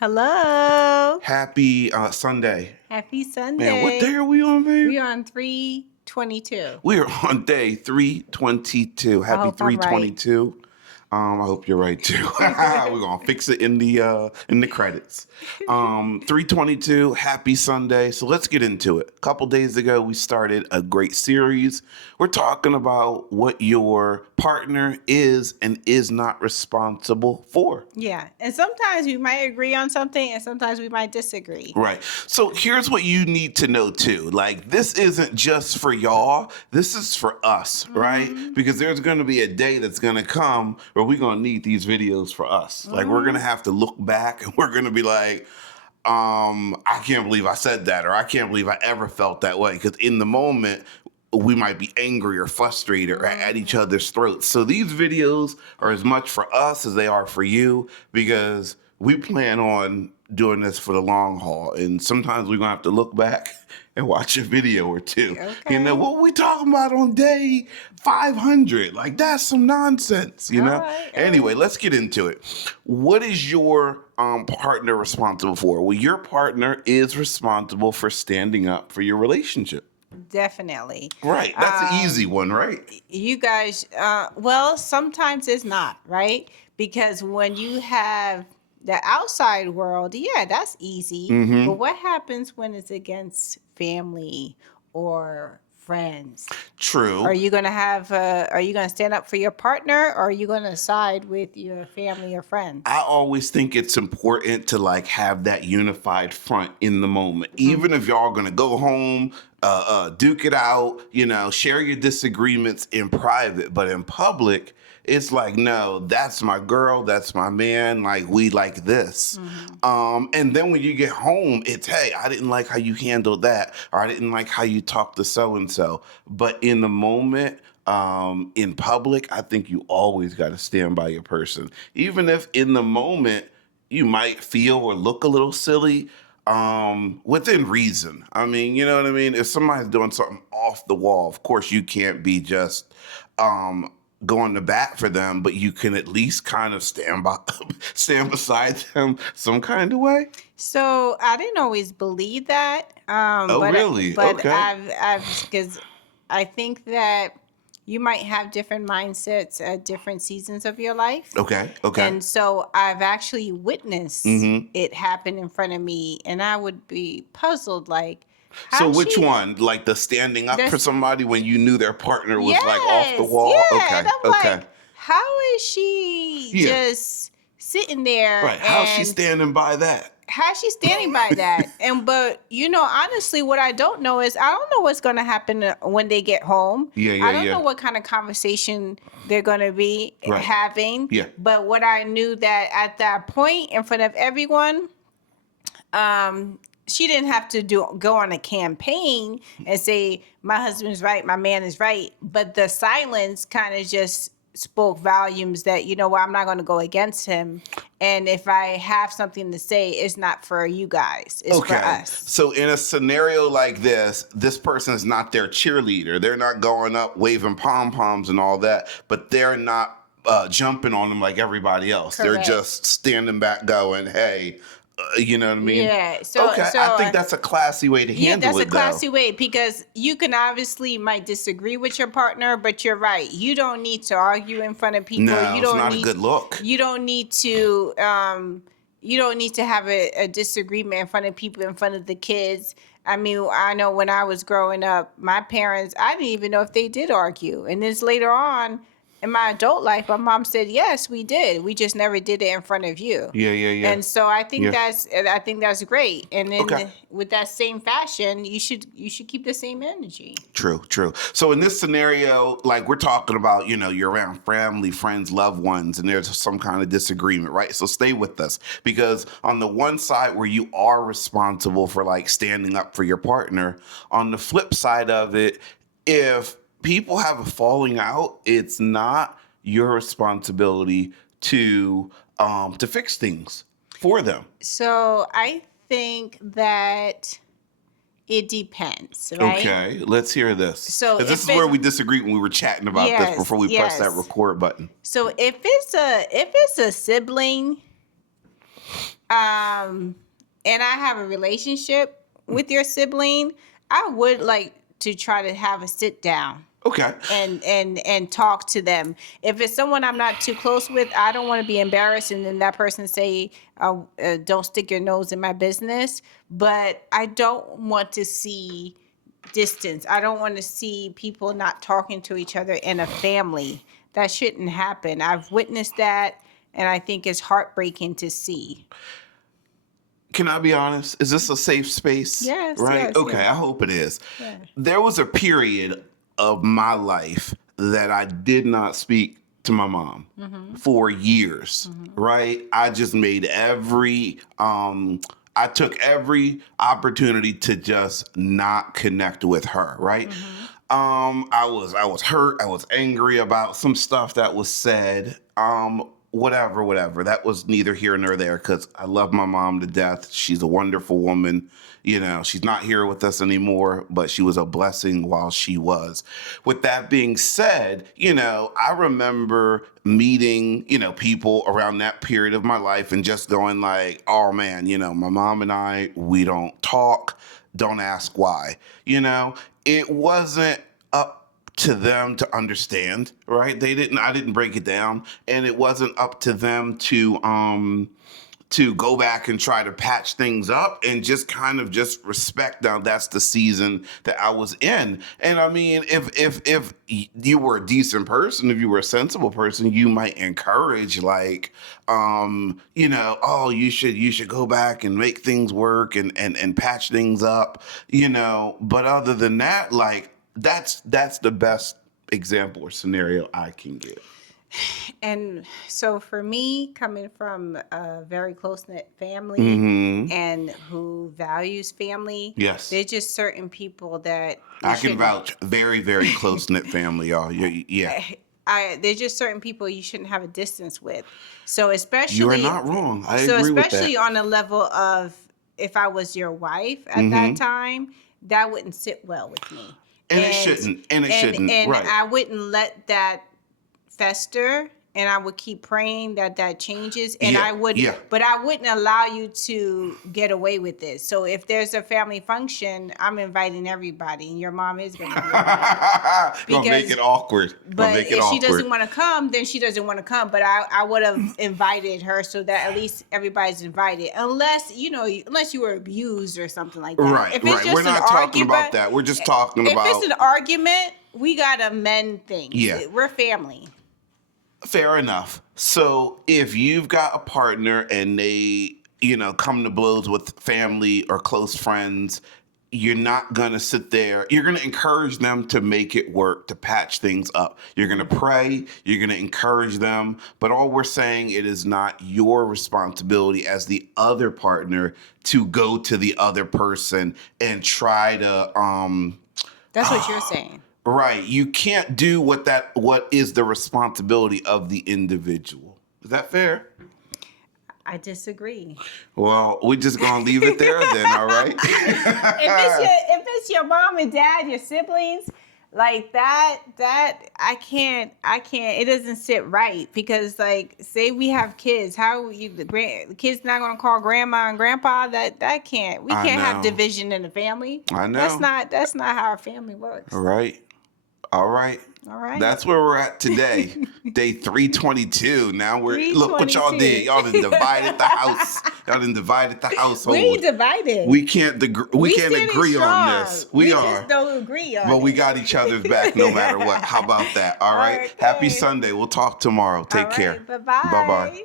Hello. Happy Sunday. Happy Man, what Sunday. day are we on, babe? We on 322. We are on day 322. I Happy hope I'm right. 322. I hope you're right too. We're gonna fix it in the credits. 322. Happy Sunday. So let's get into it. A couple days ago, we started a great series. We're talking about what your partner is and is not responsible for. Yeah. And sometimes we might agree on something and sometimes we might disagree. Right. So here's what you need to know too. Like, this isn't just for y'all. This is for us, right? Because there's going to be a day that's going to come where we're going to need these videos for us. Like, we're going to have to look back and we're going to be like, I can't believe I said that, or I can't believe I ever felt that way. Because in the moment, we might be angry or frustrated or at each other's throats. So these videos are as much for us as they are for you, because we plan on doing this for the long haul. And sometimes we're going to have to look back and watch a video or two. Okay. You know, what we talking about on day 500? Like, that's some nonsense, you know? All right. Anyway, let's get into it. What is your partner responsible for? Well, your partner is responsible for standing up for your relationship. Definitely. Right. That's an easy one, right? You guys, well, sometimes it's not, right? Because when you have the outside world, yeah, that's easy. But what happens when it's against family or friends? True. Are you gonna stand up for your partner, or are you gonna side with your family or friends? I always think it's important to like have that unified front in the moment. Even if y'all gonna go home, duke it out, you know, share your disagreements in private, but in public, it's like, no, that's my girl, that's my man, like, we like this. And then when you get home, it's, hey, I didn't like how you handled that, or I didn't like how you talked to so-and-so. But in the moment, in public, I think you always got to stand by your person. Even if in the moment you might feel or look a little silly, within reason. I mean, you know what I mean? If somebody's doing something off the wall, of course you can't be just going to bat for them, but you can at least kind of stand beside them some kind of way. So I didn't always believe that. Really? But Okay. I've because I think that you might have different mindsets at different seasons of your life. Okay. And so I've actually witnessed it happen in front of me, and I would be puzzled, like, So which one? Like the standing up for somebody when you knew their partner was like off the wall? Yeah. Okay. And I'm like, how is she just sitting there? Right. How's she standing by that? How's she standing by that? But you know, honestly, what I don't know is I don't know what's going to happen when they get home. I don't know what kind of conversation they're going to be having. Yeah. But what I knew that at that point, in front of everyone, she didn't have to go on a campaign and say my husband's right, my man is right. But the silence kind of just spoke volumes that, you know what, I'm not going to go against him. And if I have something to say, it's not for you guys. It's for us. So in a scenario like this person is not their cheerleader. They're not going up waving pom-poms and all that, but they're not jumping on them like everybody else. Correct. They're just standing back going, hey, you know what I mean? Yeah. So I think that's a classy way to handle it. Yeah, that's a classy way, because you can obviously might disagree with your partner, but you're right. You don't need to argue in front of people. No, you don't it's not a good look. You don't need to. You don't need to have a disagreement in front of people, in front of the kids. I mean, I know when I was growing up, my parents, I didn't even know if they did argue, and then later on in my adult life, my mom said, yes, we did. We just never did it in front of you. Yeah. And so I think that's great. And then with that same fashion, you should keep the same energy. True. So in this scenario, like we're talking about, you know, you're around family, friends, loved ones, and there's some kind of disagreement, right? So stay with us, because on the one side where you are responsible for like standing up for your partner, on the flip side of it, if people have a falling out, it's not your responsibility to fix things for them. So I think that it depends, right? Okay, let's hear this. So this is where we disagreed when we were chatting about this before we pressed that record button. So if it's a sibling, and I have a relationship with your sibling, I would like to try to have a sit down Okay. and talk to them. If it's someone I'm not too close with, I don't want to be embarrassed and then that person say, don't stick your nose in my business. But I don't want to see distance. I don't want to see people not talking to each other in a family. That shouldn't happen. I've witnessed that, and I think it's heartbreaking to see. Can I be honest? Is this a safe space? Yes, Right? yes, Okay, yes. I hope it is. Yeah. There was a period of my life that I did not speak to my mom for years, right? I just made I took every opportunity to just not connect with her, right? I was hurt. I was angry about some stuff that was said. Whatever. That was neither here nor there because I love my mom to death. She's a wonderful woman. She's not here with us anymore, but she was a blessing while she was. With that being said, I remember meeting, people around that period of my life and just going like, oh man, my mom and I, we don't talk. Don't ask why. It wasn't up to them to understand, right? I didn't break it down, and it wasn't up to them to go back and try to patch things up and just kind of just respect. Now that's the season that I was in. And I mean, if you were a decent person, if you were a sensible person, you might encourage like, oh, you should go back and make things work and patch things up, but other than that, like that's the best example or scenario I can give. And so for me, coming from a very close-knit family and who values family, Yes. there's just certain people that I can vouch. Very, very close-knit family, y'all. Yeah. There's just certain people you shouldn't have a distance with. So especially You are not wrong. I agree with that. Especially on a level of if I was your wife at that time, that wouldn't sit well with me. And it shouldn't. And it shouldn't. And right. I wouldn't let that fester, and I would keep praying that changes, and but I wouldn't allow you to get away with this. So if there's a family function, I'm inviting everybody, and your mom is going to be invited. Gonna make it awkward. But if she doesn't want to come, then she doesn't want to come. But I would have invited her so that at least everybody's invited, unless you were abused or something like that. Right. If it's just we're not talking about that. We're just talking about if it's an argument, we gotta mend things. Yeah. We're family. Fair enough. So if you've got a partner and they, come to blows with family or close friends, you're not going to sit there. You're going to encourage them to make it work, to patch things up. You're going to pray. You're going to encourage them. But all we're saying, it is not your responsibility as the other partner to go to the other person and try to... That's what you're saying. Right. You can't do what is the responsibility of the individual. Is that fair? I disagree. Well, we're just going to leave it there then, all right? If it's your mom and dad, your siblings, like that I can't, it doesn't sit right because like, say we have kids, the kids not going to call grandma and grandpa, we can't have division in the family. I know. That's not how our family works. All right. That's where we're at today. Day 322. Now look what y'all did. Y'all done divided the house. Y'all done divided the household. We ain't divided. We can't agree on this. We just don't agree on it. But we got each other's back no matter what. How about that? All right. Okay. Happy Sunday. We'll talk tomorrow. Take care. Bye-bye. Bye-bye.